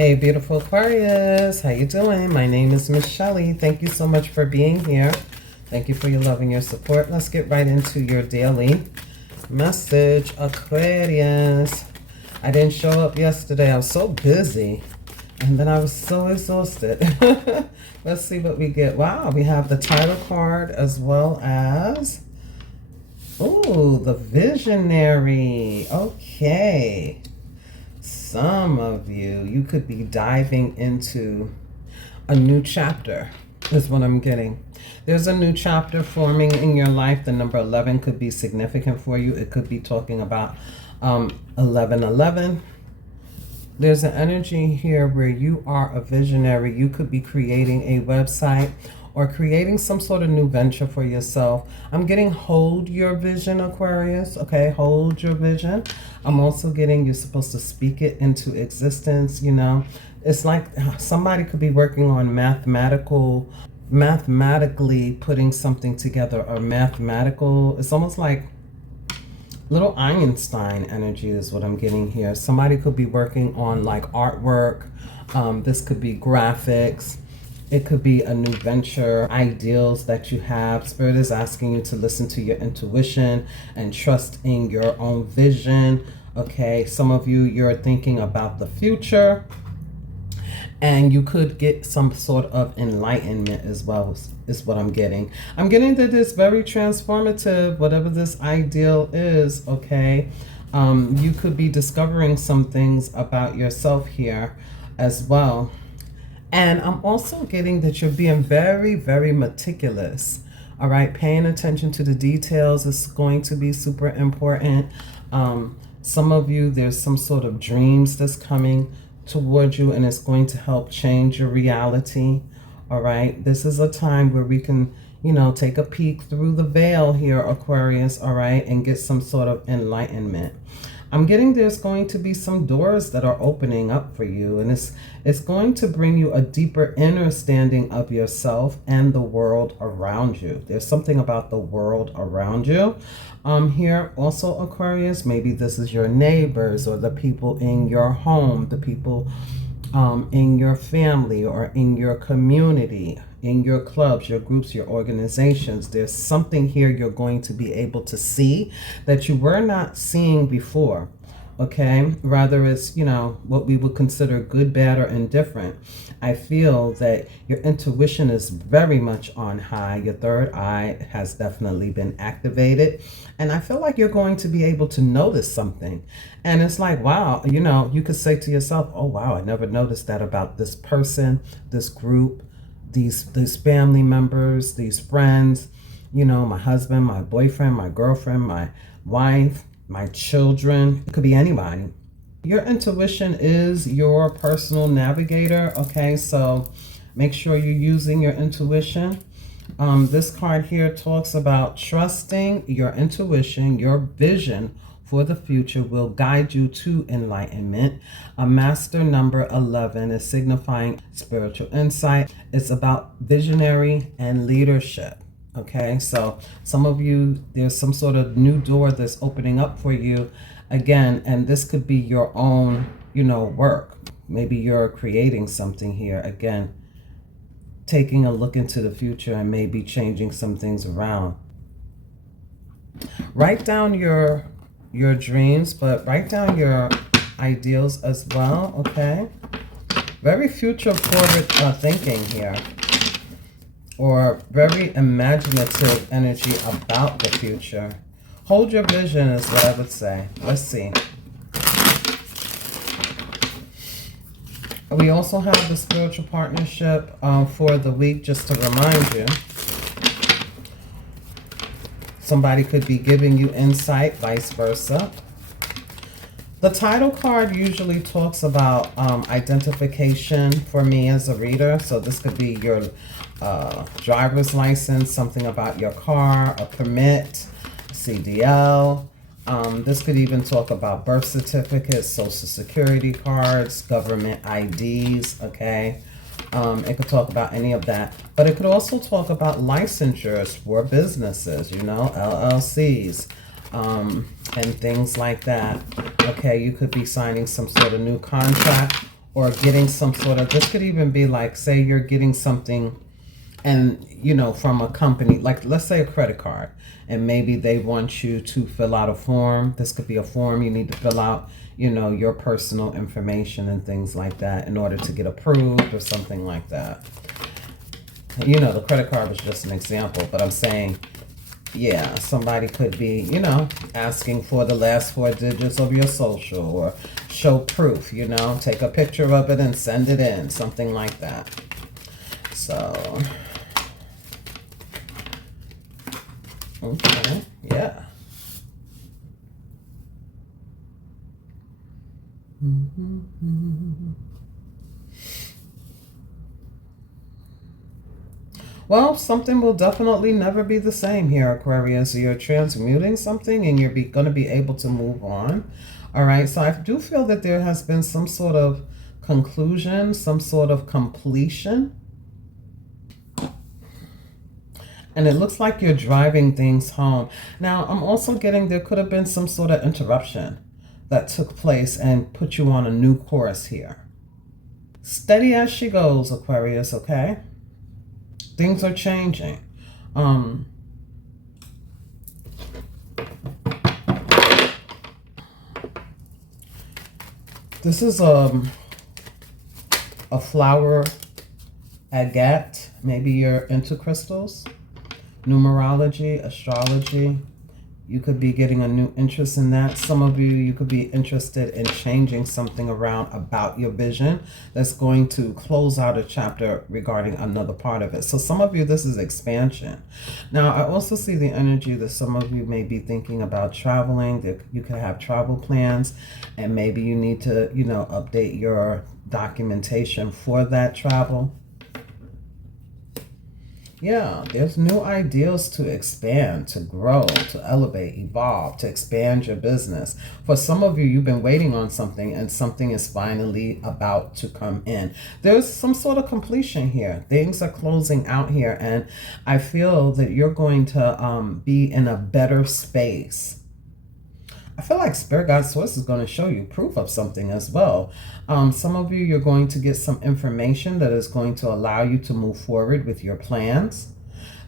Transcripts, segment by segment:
Hey, beautiful Aquarius. How you doing? My name is Miss Shelley. Thank you so much for being here. Thank you for your love and your support. Let's get right into your daily message, Aquarius. I didn't show up yesterday. I was so busy. And then I was so exhausted. Let's see what we get. Wow, we have the title card as well as... Ooh, the Visionary. Okay. Some of you could be diving into a new chapter, is what I'm getting. There's a new chapter forming in your life. The number 11 could be significant for you. It could be talking about 1111. There's an energy here where you are a visionary. You could be creating a website or creating some sort of new venture for yourself. I'm getting hold your vision, Aquarius. Okay, hold your vision. I'm also getting you're supposed to speak it into existence. You know, it's like somebody could be working on mathematically putting something together, or mathematical. It's almost like little Einstein energy is what I'm getting here. Somebody could be working on like artwork. This could be graphics. It could be a new venture, ideals that you have. Spirit is asking you to listen to your intuition and trust in your own vision. Okay, some of you, you're thinking about the future, and you could get some sort of enlightenment as well, is what I'm getting. I'm getting that it's very transformative, whatever this ideal is, okay? You could be discovering some things about yourself here as well. And I'm also getting that you're being very, very meticulous. All right, paying attention to the details is going to be super important. Some of you, there's some sort of dreams that's coming towards you, and it's going to help change your reality. All right, this is a time where we can, you know, take a peek through the veil here, Aquarius, all right, and get some sort of enlightenment. I'm getting there's going to be some doors that are opening up for you, and it's going to bring you a deeper understanding of yourself and the world around you. There's something about the world around you. Here also, Aquarius, maybe this is your neighbors or the people in your home, the people in your family or in your community, in your clubs, your groups, your organizations. There's something here you're going to be able to see that you were not seeing before. Okay, rather it's, you know, what we would consider good, bad, or indifferent. I feel that your intuition is very much on high. Your third eye has definitely been activated. And I feel like you're going to be able to notice something. And it's like, wow, you know, you could say to yourself, oh, wow, I never noticed that about this person, this group, these family members, these friends, you know, my husband, my boyfriend, my girlfriend, my wife, my children. It could be anybody. Your intuition is your personal navigator, okay? So make sure you're using your intuition. This card here talks about trusting your intuition. Your vision for the future will guide you to enlightenment. A master number 11 is signifying spiritual insight. It's about visionary and leadership. Okay, so some of you, there's some sort of new door that's opening up for you again, and this could be your own, you know, work. Maybe you're creating something here again, taking a look into the future and maybe changing some things around. Write down your dreams, but write down your ideals as well. Okay, very future forward thinking here, or very imaginative energy about the future. Hold your vision is what I would say. Let's see. We also have the spiritual partnership for the week, just to remind you. Somebody could be giving you insight, vice versa. The title card usually talks about identification for me as a reader. So this could be your driver's license, something about your car, a permit, CDL. This could even talk about birth certificates, social security cards, government IDs, okay? It could talk about any of that. But it could also talk about licensures for businesses, you know, LLCs, and things like that. Okay, you could be signing some sort of new contract or getting some sort of, this could even be like, say you're getting something and, you know, from a company, like let's say a credit card, and maybe they want you to fill out a form. This could be a form you need to fill out, you know, your personal information and things like that in order to get approved or something like that. You know, the credit card was just an example, but I'm saying, yeah, somebody could be, you know, asking for the last 4 digits of your social, or show proof, you know, take a picture of it and send it in, something like that. So, okay, yeah. Well, something will definitely never be the same here, Aquarius. You're transmuting something and you're going to be able to move on. All right, so I do feel that there has been some sort of conclusion, some sort of completion. And it looks like you're driving things home. Now, I'm also getting there could have been some sort of interruption that took place and put you on a new course here. Steady as she goes, Aquarius, okay? Things are changing. This is a flower agate. Maybe you're into crystals, numerology, astrology. You could be getting a new interest in that. Some of you could be interested in changing something around about your vision that's going to close out a chapter regarding another part of it. So some of you, this is expansion. Now, I also see the energy that some of you may be thinking about traveling. That you could have travel plans, and maybe you need to, you know, update your documentation for that travel. Yeah, there's new ideas to expand, to grow, to elevate, evolve, to expand your business. For some of you, you've been waiting on something and something is finally about to come in. There's some sort of completion here. Things are closing out here, and I feel that you're going to be in a better space. I feel like Spirit Guide Source is going to show you proof of something as well. Some of you, you're going to get some information that is going to allow you to move forward with your plans.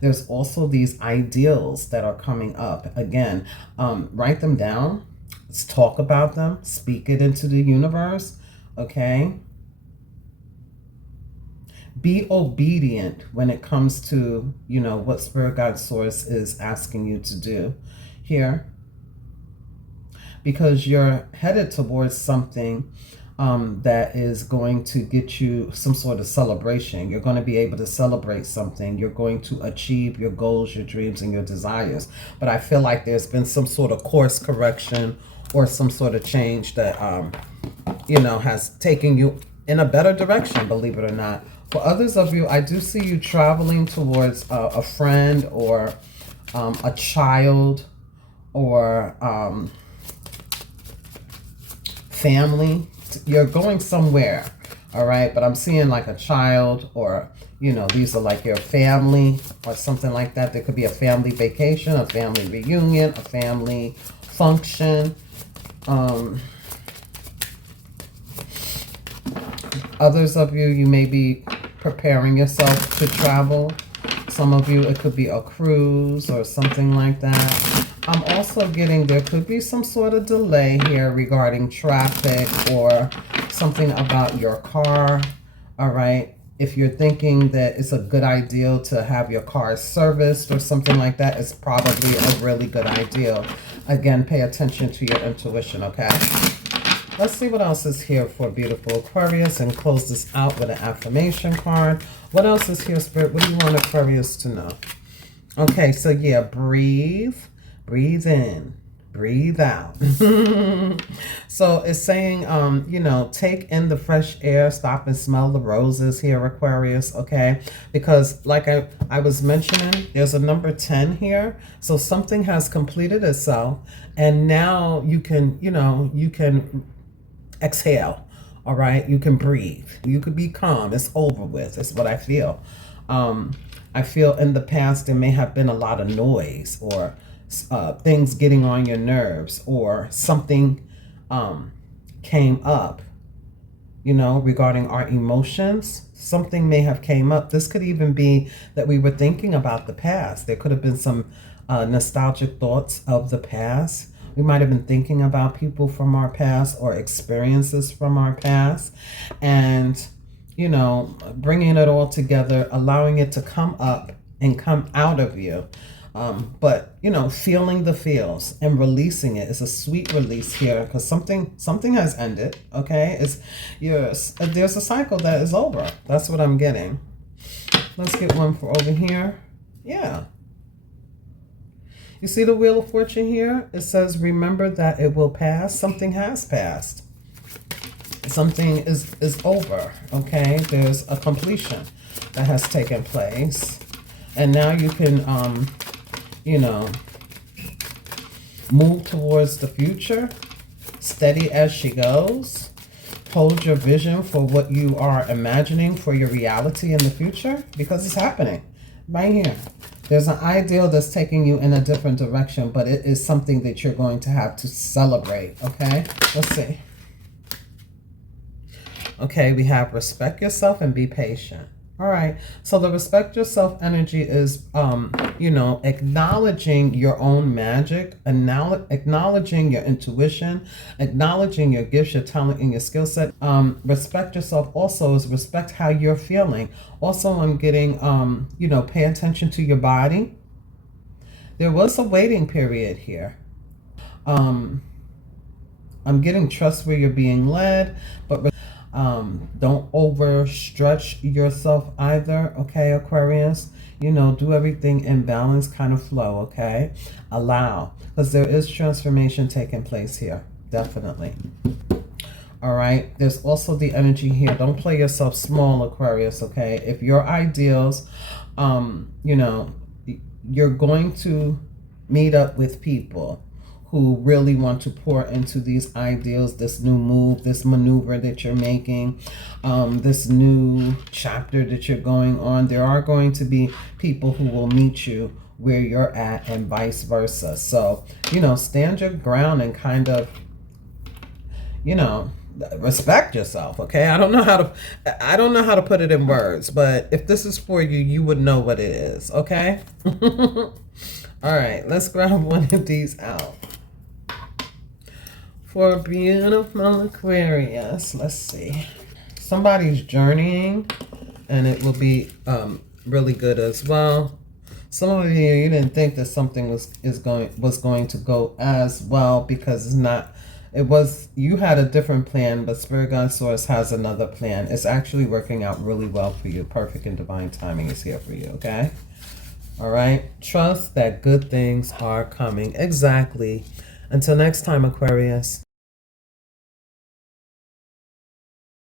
There's also these ideals that are coming up. Again, write them down. Let's talk about them. Speak it into the universe. Okay? Be obedient when it comes to, you know, what Spirit Guide Source is asking you to do here. Because you're headed towards something that is going to get you some sort of celebration. You're going to be able to celebrate something. You're going to achieve your goals, your dreams, and your desires. But I feel like there's been some sort of course correction or some sort of change that, you know, has taken you in a better direction, believe it or not. For others of you, I do see you traveling towards a friend or a child or family. You're going somewhere, all right? But I'm seeing like a child, or, you know, these are like your family or something like that. There could be a family vacation, a family reunion, a family function. Others of you, you may be preparing yourself to travel. Some of you, it could be a cruise or something like that. I'm also getting there could be some sort of delay here regarding traffic or something about your car, all right? If you're thinking that it's a good idea to have your car serviced or something like that, it's probably a really good idea. Again, pay attention to your intuition, okay? Let's see what else is here for beautiful Aquarius and close this out with an affirmation card. What else is here, Spirit? What do you want Aquarius to know? Okay, so yeah, breathe. Breathe in, breathe out. So it's saying, you know, take in the fresh air, stop and smell the roses here, Aquarius, okay? Because like I was mentioning, there's a number 10 here. So something has completed itself, and now you can, you know, you can exhale, all right? You can breathe. You could be calm. It's over with. It's what I feel. I feel in the past there may have been a lot of noise or things getting on your nerves, or something came up you know, regarding our emotions. Something may have came up. This could even be that we were thinking about the past. There could have been some nostalgic thoughts of the past. We might have been thinking about people from our past or experiences from our past, and, you know, bringing it all together, allowing it to come up and come out of you. But, you know, feeling the feels and releasing it is a sweet release here, because something has ended. Okay, there's a cycle that is over. That's what I'm getting. Let's get one for over here. Yeah. You see the Wheel of Fortune here? It says, remember that it will pass. Something has passed. Something is over. Okay, there's a completion that has taken place, and now you can you know, move towards the future, steady as she goes. Hold your vision for what you are imagining for your reality in the future, because it's happening right here. There's an ideal that's taking you in a different direction, but it is something that you're going to have to celebrate. Okay, let's see. Okay, we have respect yourself and be patient. All right, so the respect yourself energy is, you know, acknowledging your own magic, acknowledging your intuition, acknowledging your gifts, your talent, and your skill set. Respect yourself also is respect how you're feeling. Also, I'm getting, you know, pay attention to your body. There was a waiting period here. I'm getting trust where you're being led, but don't overstretch yourself either. Okay, Aquarius, you know, do everything in balance, kind of flow. Okay, allow, because there is transformation taking place here, definitely. All right, there's also the energy here. Don't play yourself small, Aquarius. Okay, if your ideals, you know, you're going to meet up with people who really want to pour into these ideals, this new move, this maneuver that you're making, this new chapter that you're going on. There are going to be people who will meet you where you're at, and vice versa. So, you know, stand your ground and kind of, you know, respect yourself. Okay, I don't know how to put it in words, but if this is for you, you would know what it is. Okay. All right, let's grab one of these out for a beautiful Aquarius. Let's see. Somebody's journeying, and it will be really good as well. Some of you didn't think that something was going to go as well, because it's not. It was, you had a different plan, but Spirit Guide Source has another plan. It's actually working out really well for you. Perfect and divine timing is here for you. Okay. All right. Trust that good things are coming. Exactly. Until next time, Aquarius.